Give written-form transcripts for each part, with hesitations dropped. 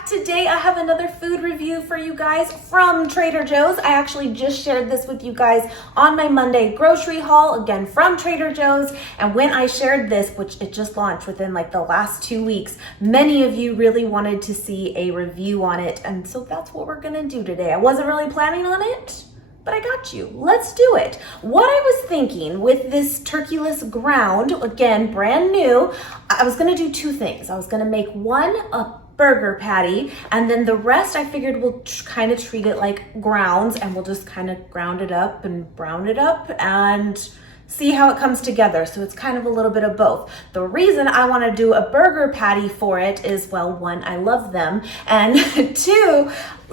back. Today I have another food review for you guys from Trader Joe's. I actually just shared this with you guys on my Monday grocery haul, again from Trader Joe's. And when I shared this, which it just launched within like the last 2 weeks, many of you really wanted to see a review on it. And so that's what we're gonna do today. I wasn't really planning on it, but I got you. Let's do it. What I was thinking with this turkeyless ground, again, brand new, I was gonna do two things. I was gonna make one a burger patty, and then the rest I figured we'll kind of treat it like grounds, and we'll just kind of ground it up and brown it up and see how it comes together. So it's kind of a little bit of both. The reason I want to do a burger patty for it is, well, one, I love them, and two,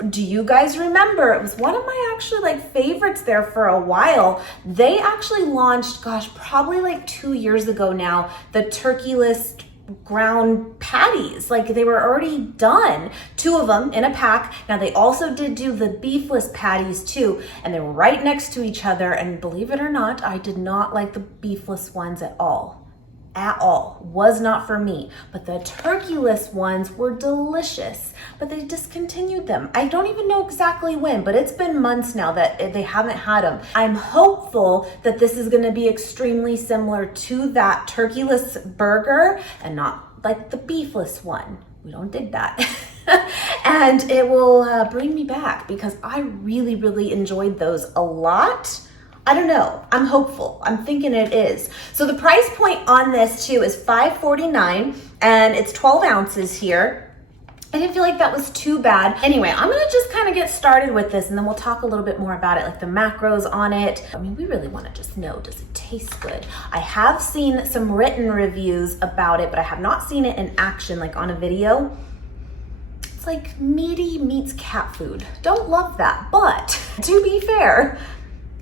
do you guys remember, it was one of my actually like favorites there for a while. They actually launched, gosh, probably like 2 years ago now, the turkeyless ground patties. Like, they were already done, 2 of them in a pack. Now they also did do the beefless patties too, and they were right next to each other, and believe it or not, I did not like the beefless ones at all. Was not for me. But the turkeyless ones were delicious, but they discontinued them. I don't even know exactly when, but it's been months now that they haven't had them. I'm hopeful that this is gonna be extremely similar to that turkeyless burger and not like the beefless one. We don't dig that. And it will bring me back because I really, really enjoyed those a lot. I don't know, I'm hopeful. I'm thinking it is. So the price point on this too is $5.49, and it's 12 ounces here. I didn't feel like that was too bad. Anyway, I'm gonna just kind of get started with this, and then we'll talk a little bit more about it, like the macros on it. I mean, we really wanna just know, does it taste good? I have seen some written reviews about it, but I have not seen it in action, like on a video. It's like meaty meets cat food. Don't love that, but to be fair,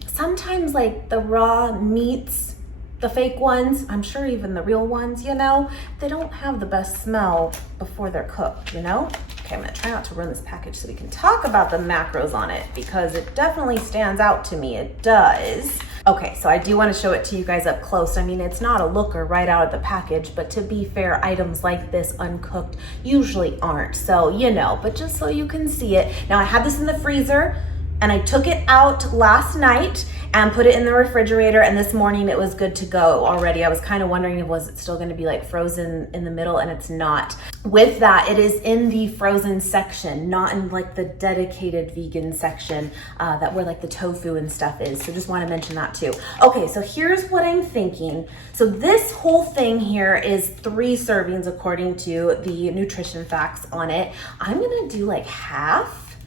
sometimes like the raw meats, the fake ones, I'm sure even the real ones, you know, they don't have the best smell before they're cooked, you know? Okay, I'm gonna try not to ruin this package so we can talk about the macros on it, because it definitely stands out to me, it does. Okay, so I do wanna show it to you guys up close. I mean, it's not a looker right out of the package, but to be fair, items like this uncooked usually aren't. So, you know, but just so you can see it. Now, I had this in the freezer, and I took it out last night and put it in the refrigerator, and this morning it was good to go already. I was kind of wondering, was it still gonna be like frozen in the middle, and it's not. With that, it is in the frozen section, not in like the dedicated vegan section that where like the tofu and stuff is. So just wanna mention that too. Okay, so here's what I'm thinking. So this whole thing here is 3 servings according to the nutrition facts on it. I'm gonna do like half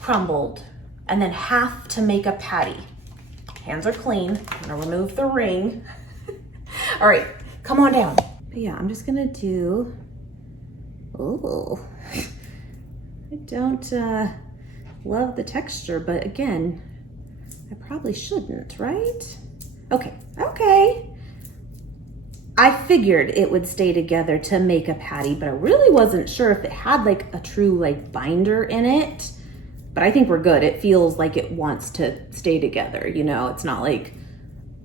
crumbled, and then half to make a patty. Hands are clean. I'm gonna remove the ring. All right, come on down. But yeah, I'm just gonna do, oh, I don't love the texture, but again, I probably shouldn't, right? Okay. I figured it would stay together to make a patty, but I really wasn't sure if it had like a true like binder in it. But I think we're good. It feels like it wants to stay together, you know? It's not like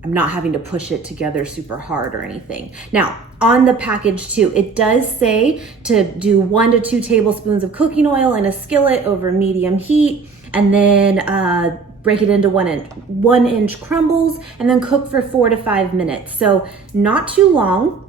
I'm not having to push it together super hard or anything. Now, on the package too, it does say to do 1 to 2 tablespoons of cooking oil in a skillet over medium heat, and then break it into 1 inch crumbles, and then cook for 4 to 5 minutes. So not too long.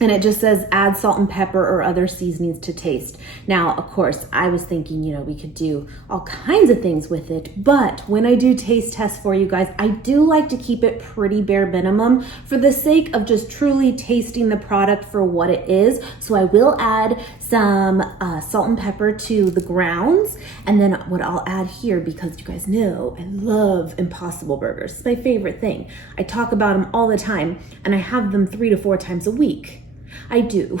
And it just says add salt and pepper or other seasonings to taste. Now, of course, I was thinking, you know, we could do all kinds of things with it, but when I do taste tests for you guys, I do like to keep it pretty bare minimum for the sake of just truly tasting the product for what it is. So I will add some salt and pepper to the grounds. And then what I'll add here, because you guys know I love Impossible Burgers. It's my favorite thing. I talk about them all the time, and I have them 3 to 4 times a week. I do.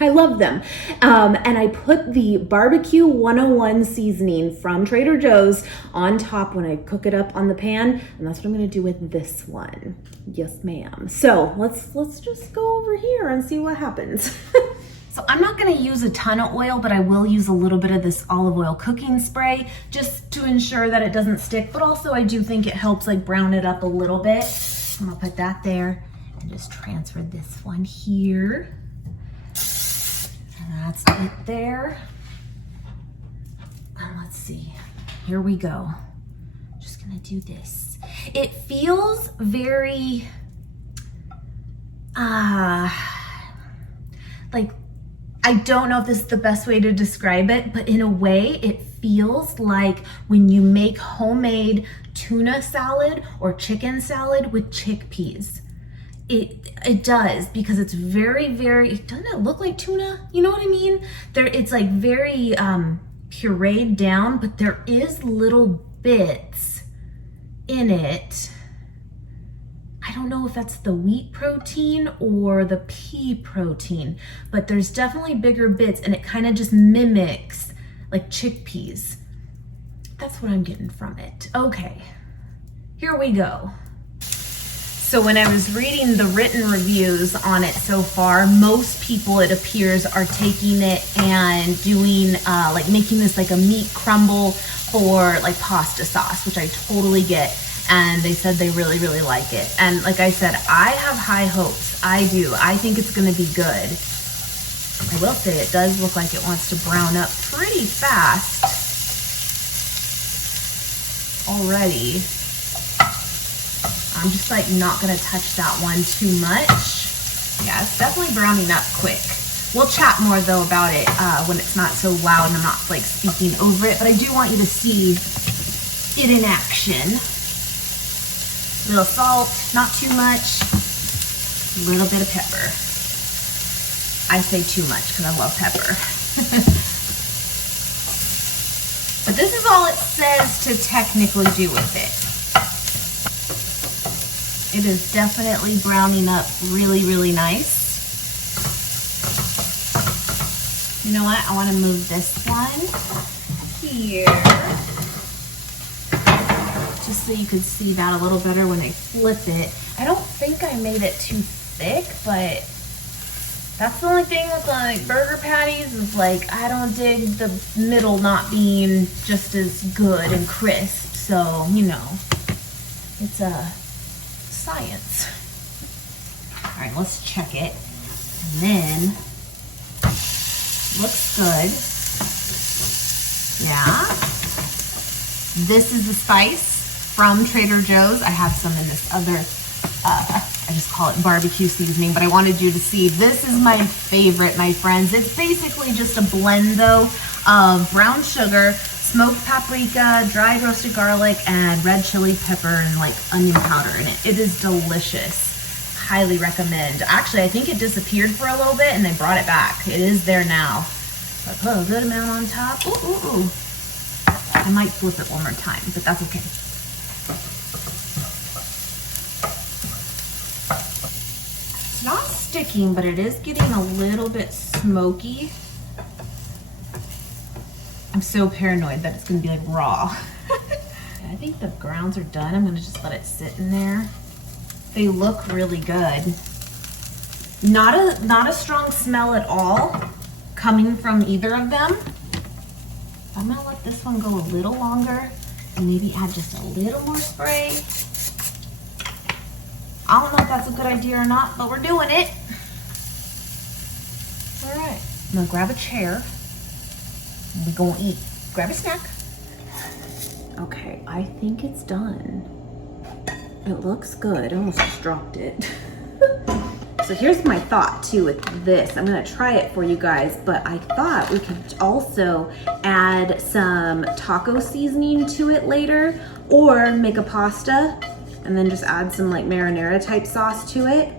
I love them. And I put the Barbecue 101 seasoning from Trader Joe's on top when I cook it up on the pan. And that's what I'm gonna do with this one. Yes, ma'am. So let's just go over here and see what happens. So I'm not gonna use a ton of oil, but I will use a little bit of this olive oil cooking spray just to ensure that it doesn't stick. But also I do think it helps like brown it up a little bit. I'm gonna put that there. And just transfer this one here. And that's it there. let's see. Here we go. Just gonna do this. It feels very, like, I don't know if this is the best way to describe it, but in a way it feels like when you make homemade tuna salad or chicken salad with chickpeas. It does, because it's very, doesn't it look like tuna? You know what I mean? It's like very pureed down, but there is little bits in it. I don't know if that's the wheat protein or the pea protein, but there's definitely bigger bits, and it kind of just mimics like chickpeas. That's what I'm getting from it. Okay, here we go. So when I was reading the written reviews on it so far, most people, it appears, are taking it and doing like making this like a meat crumble for like pasta sauce, which I totally get. And they said they really, really like it. And like I said, I have high hopes. I do. I think it's gonna be good. I will say it does look like it wants to brown up pretty fast already. I'm just like not gonna touch that one too much. Yeah, it's definitely browning up quick. We'll chat more though about it when it's not so loud and I'm not like speaking over it, but I do want you to see it in action. Little salt, not too much. A little bit of pepper. I say too much because I love pepper. But this is all it says to technically do with it. It is definitely browning up really, really nice. You know what? I want to move this one here, just so you could see that a little better when I flip it. I don't think I made it too thick, but that's the only thing with like burger patties is like I don't dig the middle not being just as good and crisp. So, you know, it's a science. All right, let's check it. And then, looks good. Yeah. This is the spice from Trader Joe's. I have some in this other, I just call it barbecue seasoning, but I wanted you to see, this is my favorite, my friends. It's basically just a blend though of brown sugar, smoked paprika, dried roasted garlic, and red chili pepper and like onion powder in it. It is delicious. Highly recommend. Actually, I think it disappeared for a little bit and they brought it back. It is there now. I put a good amount on top. Ooh, ooh, ooh. I might flip it one more time, but that's okay. It's not sticking, but it is getting a little bit smoky. I'm so paranoid that it's gonna be like raw. I think the grounds are done. I'm gonna just let it sit in there. They look really good. Not a strong smell at all coming from either of them. I'm gonna let this one go a little longer and maybe add just a little more spray. I don't know if that's a good idea or not, but we're doing it. All right, I'm gonna grab a chair. We're gonna eat. Grab a snack. Okay, I think it's done. It looks good. I almost just dropped it. So here's my thought too with this. I'm gonna try it for you guys, but I thought we could also add some taco seasoning to it later, or make a pasta and then just add some like marinara type sauce to it.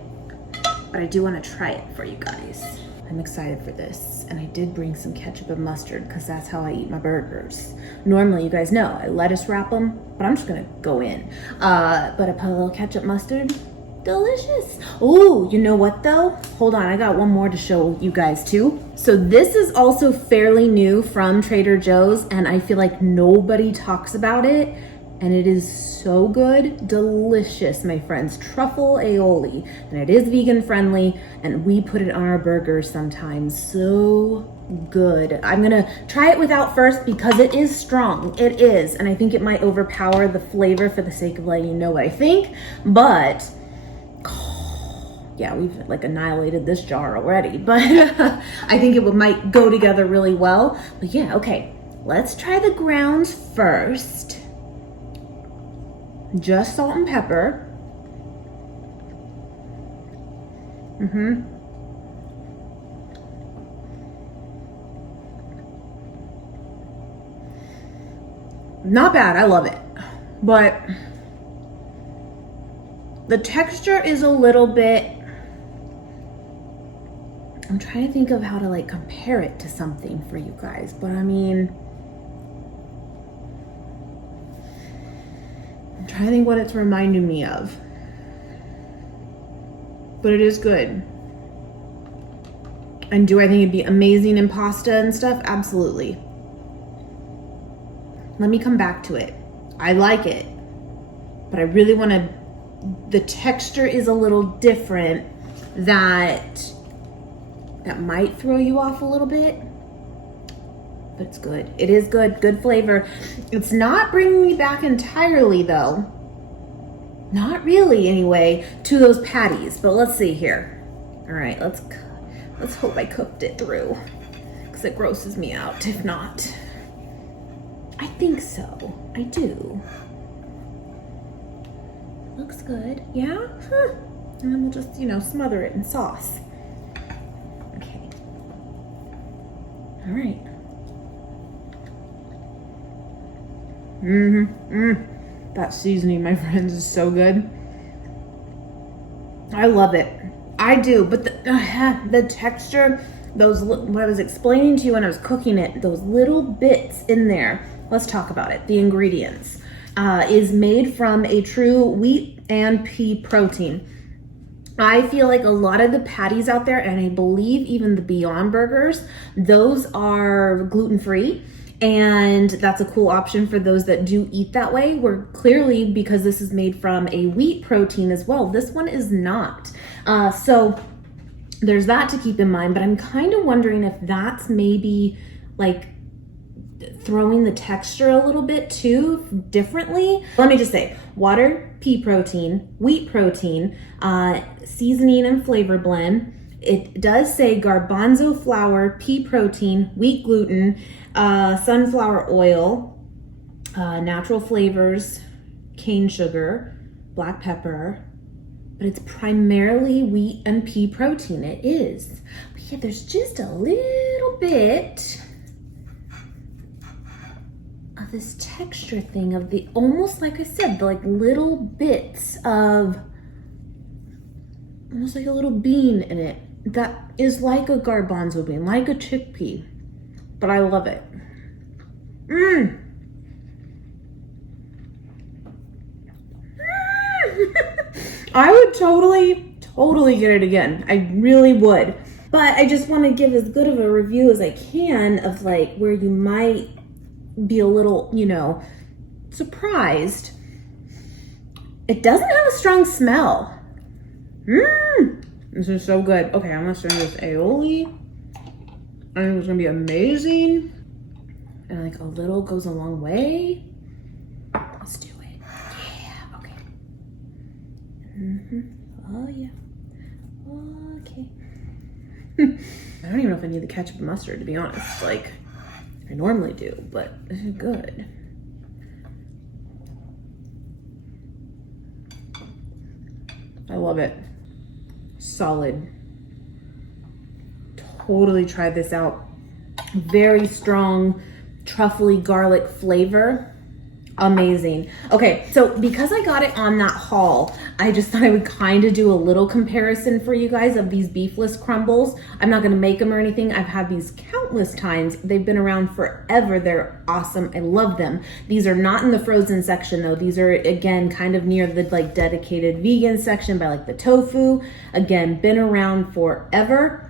But I do wanna try it for you guys. I'm excited for this. And I did bring some ketchup and mustard because that's how I eat my burgers. Normally, you guys know, I lettuce wrap them, but I'm just gonna go in. But I put a little ketchup mustard. Delicious. Oh, you know what though? Hold on, I got one more to show you guys too. So this is also fairly new from Trader Joe's and I feel like nobody talks about it. And it is so good, delicious, my friends. Truffle aioli, and it is vegan friendly, and we put it on our burgers sometimes. So good. I'm gonna try it without first because it is strong. It is, and I think it might overpower the flavor for the sake of letting you know what I think. But yeah, we've like annihilated this jar already. But I think it might go together really well. But yeah, okay. let's try the grounds first. Just salt and pepper. Not bad, I love it. But the texture is a little bit, I'm trying to think of how to like compare it to something for you guys, but I mean, I'm trying to think what it's reminding me of. But it is good. And do I think it'd be amazing in pasta and stuff? Absolutely. Let me come back to it. I like it, but I really want to, the texture is a little different that might throw you off a little bit, but it's good. It is good, good flavor. It's not bringing me back entirely though. Not really anyway, to those patties, but let's see here. All right, let's hope I cooked it through, because it grosses me out if not. I think so, I do. Looks good, yeah? Huh. And then we'll just, smother it in sauce. Okay. All right. That seasoning, my friends, is so good. I love it. I do, but the texture, what I was explaining to you when I was cooking it, those little bits in there, let's talk about it. The ingredients is made from a true wheat and pea protein. I feel like a lot of the patties out there, and I believe even the Beyond Burgers, those are gluten-free. And that's a cool option for those that do eat that way. We're clearly, because this is made from a wheat protein as well, this one is not. So there's that to keep in mind, but I'm kind of wondering if that's maybe like throwing the texture a little bit too differently. Let me just say, water, pea protein, wheat protein, seasoning and flavor blend. It does say garbanzo flour, pea protein, wheat gluten, sunflower oil, natural flavors, cane sugar, black pepper, but it's primarily wheat and pea protein. It is. But yeah, there's just a little bit of this texture thing of the, almost like I said, like little bits of, almost like a little bean in it. That is like a garbanzo bean, like a chickpea, but I love it. I would totally get it again. I really would. But I just want to give as good of a review as I can of like where you might be a little, surprised. It doesn't have a strong smell. This is so good. Okay, I'm gonna serve this aioli. I think it's gonna be amazing. And like a little goes a long way. Let's do it. Yeah, okay. Oh yeah. Okay. I don't even know if I need the ketchup and mustard, to be honest. Like, I normally do, but this is good. I love it. Solid. Totally try this out. Very strong truffly garlic flavor. Amazing. Okay, so because I got it on that haul, I just thought I would kind of do a little comparison for you guys of these beefless crumbles. I'm not gonna make them or anything. I've had these countless times. They've been around forever. They're awesome. I love them. These are not in the frozen section though. These are, again, kind of near the like dedicated vegan section by like the tofu. Again, been around forever.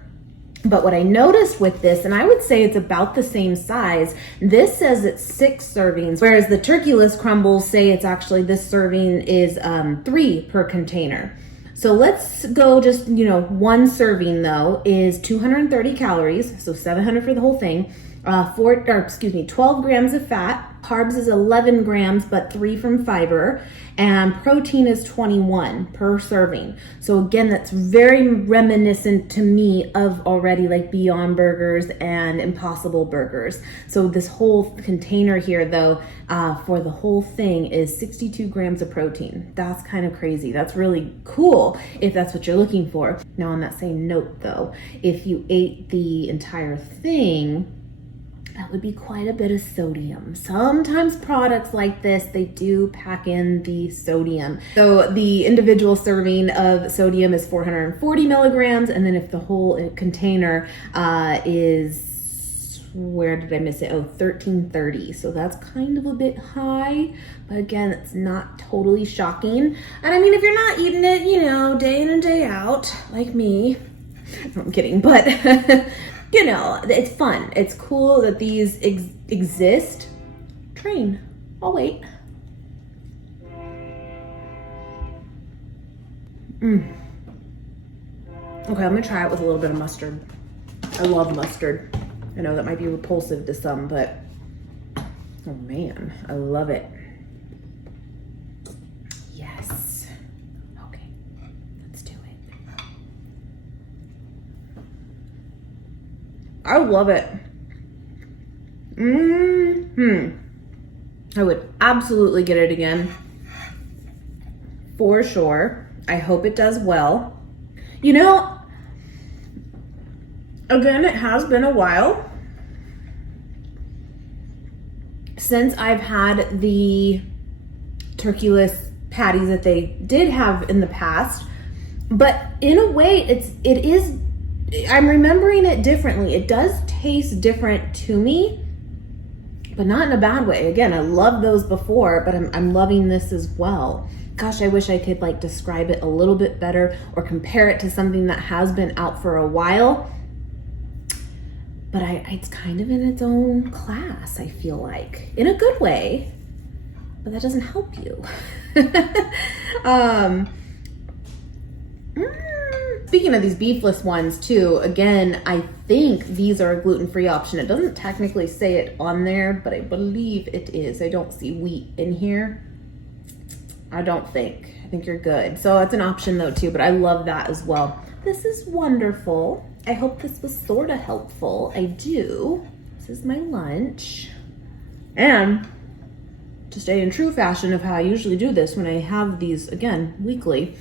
But what I noticed with this, and I would say it's about the same size, this says it's 6 servings, whereas the turkeyless crumbles say it's actually, this serving is 3 per container. So let's go just, one serving though is 230 calories, so 700 for the whole thing, 12 grams of fat, Carbs is 11 grams, but 3 from fiber, and protein is 21 per serving. So again, that's very reminiscent to me of already like Beyond Burgers and Impossible Burgers. So this whole container here though, for the whole thing is 62 grams of protein. That's kind of crazy. That's really cool if that's what you're looking for. Now on that same note though, if you ate the entire thing, that would be quite a bit of sodium. Sometimes products like this, they do pack in the sodium. So the individual serving of sodium is 440 milligrams. And then if the whole container is, where did I miss it? Oh, 1330. So that's kind of a bit high, but again, it's not totally shocking. And I mean, if you're not eating it, you know, day in and day out, like me, no, I'm kidding, but you know, it's fun. It's cool that these exist. Train. I'll wait. Okay, I'm gonna try it with a little bit of mustard. I love mustard. I know that might be repulsive to some, but oh man, I love it. Yes. Okay, let's do it. I love it. I would absolutely get it again. For sure. I hope it does well. You know, again, it has been a while since I've had the turkeyless patties that they did have in the past. But in a way, it is, I'm remembering it differently. It does taste different to me, but not in a bad way. Again, I loved those before, but I'm loving this as well. Gosh, I wish I could like describe it a little bit better or compare it to something that has been out for a while. But it's kind of in its own class, I feel like, in a good way, but that doesn't help you. Speaking of these beefless ones too, again, I think these are a gluten-free option. It doesn't technically say it on there, but I believe it is. I don't see wheat in here. I don't think. I think you're good. So it's an option though too, but I love that as well. This is wonderful. I hope this was sort of helpful. I do. This is my lunch. And to stay in true fashion of how I usually do this when I have these, again, weekly,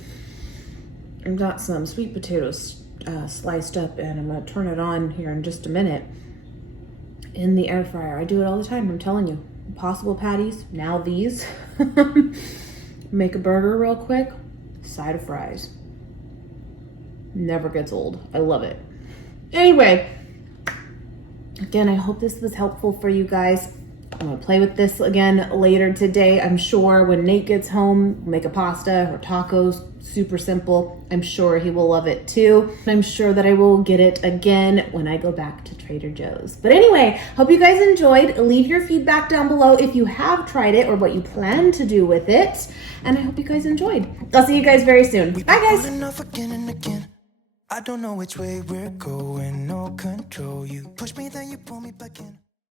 I've got some sweet potatoes sliced up, and I'm gonna turn it on here in just a minute in the air fryer. I do it all the time, I'm telling you. Impossible patties, now these. Make a burger real quick, side of fries. Never gets old. I love it. Anyway, again, I hope this was helpful for you guys. I'm gonna play with this again later today. I'm sure when Nate gets home, we'll make a pasta or tacos, super simple. I'm sure he will love it too. I'm sure that I will get it again when I go back to Trader Joe's. But anyway, hope you guys enjoyed. Leave your feedback down below if you have tried it or what you plan to do with it. And I hope you guys enjoyed. I'll see you guys very soon. Bye guys. I don't know which way we're going, no control. You push me, then you pull me back in.